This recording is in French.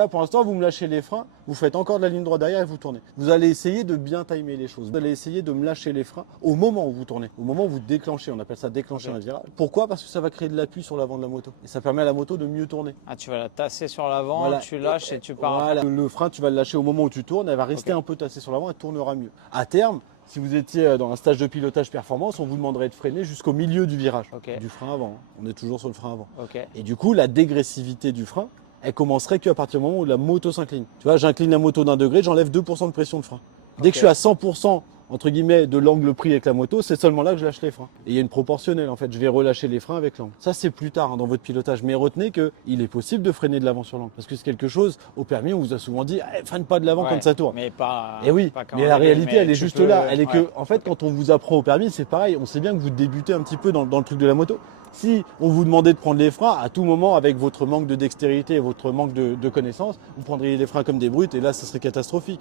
Là, pour l'instant, vous me lâchez les freins, vous faites encore de la ligne droite derrière et vous tournez. Vous allez essayer de bien timer les choses. Vous allez essayer de me lâcher les freins au moment où vous tournez, au moment où vous déclenchez. On appelle ça déclencher un virage. Pourquoi? Parce que ça va créer de l'appui sur l'avant de la moto. Et ça permet à la moto de mieux tourner. Ah, tu vas la tasser sur l'avant, Voilà. tu lâches et tu pars. Voilà. Le frein, tu vas le lâcher au moment où tu tournes. Elle va rester un peu tassée sur l'avant et tournera mieux. À terme, si vous étiez dans un stage de pilotage performance, on vous demanderait de freiner jusqu'au milieu du virage, du frein avant. On est toujours sur le frein avant. Et du coup, la dégressivité du frein, elle commencerait qu'à partir du moment où la moto s'incline. Tu vois, j'incline la moto d'1 degré, j'enlève 2% de pression de frein. Dès que je suis à 100% entre guillemets de l'angle pris avec la moto, c'est seulement là que je lâche les freins. Et il y a une proportionnelle en fait, je vais relâcher les freins avec l'angle. Ça c'est plus tard dans votre pilotage, mais retenez qu'il est possible de freiner de l'avant sur l'angle. Parce que c'est quelque chose, au permis on vous a souvent dit, freine pas de l'avant quand ça tourne. Mais pas. Et oui, pas mais la réalité elle est juste là. Elle est que, en fait, ok. quand on vous apprend au permis, c'est pareil, on sait bien que vous débutez un petit peu dans le truc de la moto. Si on vous demandait de prendre les freins, à tout moment, avec votre manque de dextérité et votre manque de connaissances, vous prendriez les freins comme des brutes et là, ça serait catastrophique.